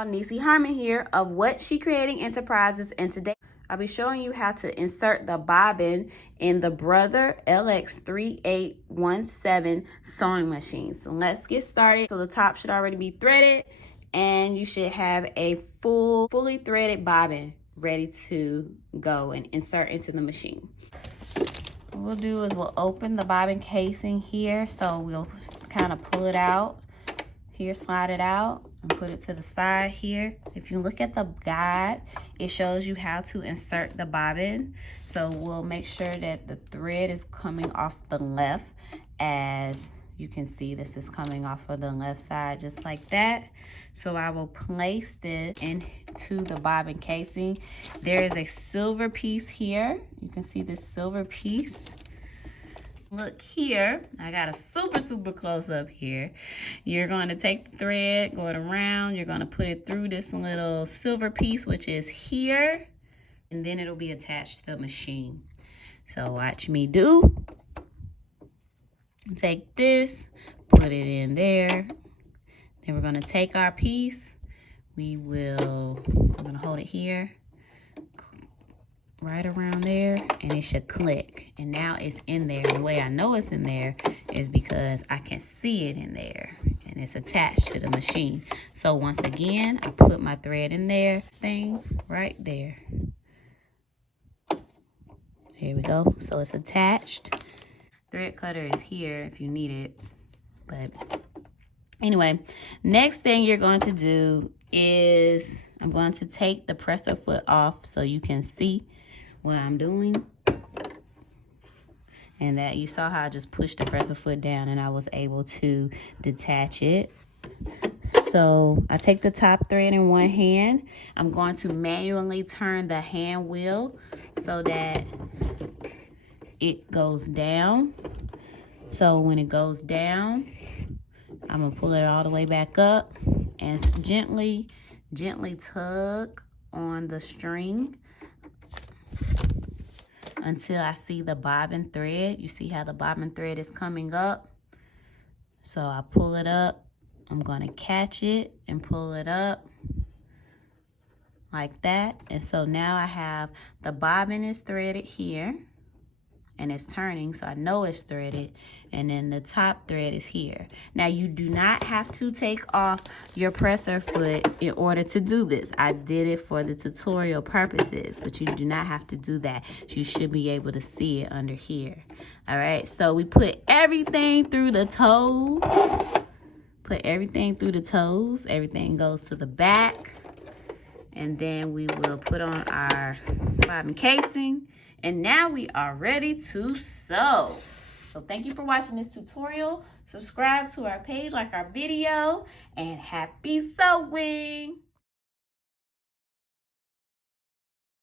y'all, Niecy Harmon here of What She Creating Enterprises, and today I'll be showing you how to insert the bobbin in the Brother LX3817 sewing machine. So let's get started. So the top should already be threaded and you should have a fully threaded bobbin ready to go and insert into the machine. What we'll do is we'll open the bobbin casing here. So we'll kind of pull it out here, slide it out and put it to the side here. If you look at the guide, it shows you how to insert the bobbin. So we'll make sure that the thread is coming off the left. As you can see, this is coming off of the left side just like that. So I will place this into the bobbin casing. There is a silver piece here. You can see this silver piece. Look here, I got a super close up here. You're going to take the thread, go it around, you're going to put it through this little silver piece, which is here, and then it'll be attached to the machine. So watch me do. Take this, put it in there. Then we're going to take our piece. We're going to hold it here, right around there, and it should click. And now it's in there. And the way I know it's in there is because I can see it in there and it's attached to the machine. So once again, I put my thread in there, thing right there. There we go. So it's attached. Thread cutter is here if you need it. But anyway, next thing you're going to do is I'm going to take the presser foot off so you can see what I'm doing. And that you saw how I just pushed the presser foot down and I was able to detach it. So I take the top thread in one hand. I'm going to manually turn the hand wheel so that it goes down. So when it goes down, I'm gonna pull it all the way back up and gently tug on the string until I see the bobbin thread. You see how the bobbin thread is coming up? So I pull it up. I'm going to catch it and pull it up like that. And so now I have the bobbin is threaded here and it's turning, so I know it's threaded, and then the top thread is here. Now you do not have to take off your presser foot in order to do this. I did it for the tutorial purposes, but you do not have to do that. You should be able to see it under here. All right, so we put everything through the toes. Put everything through the toes. Everything goes to the back. And then we will put on our bobbin casing. And now we are ready to sew. So thank you for watching this tutorial. Subscribe to our page, like our video, and happy sewing.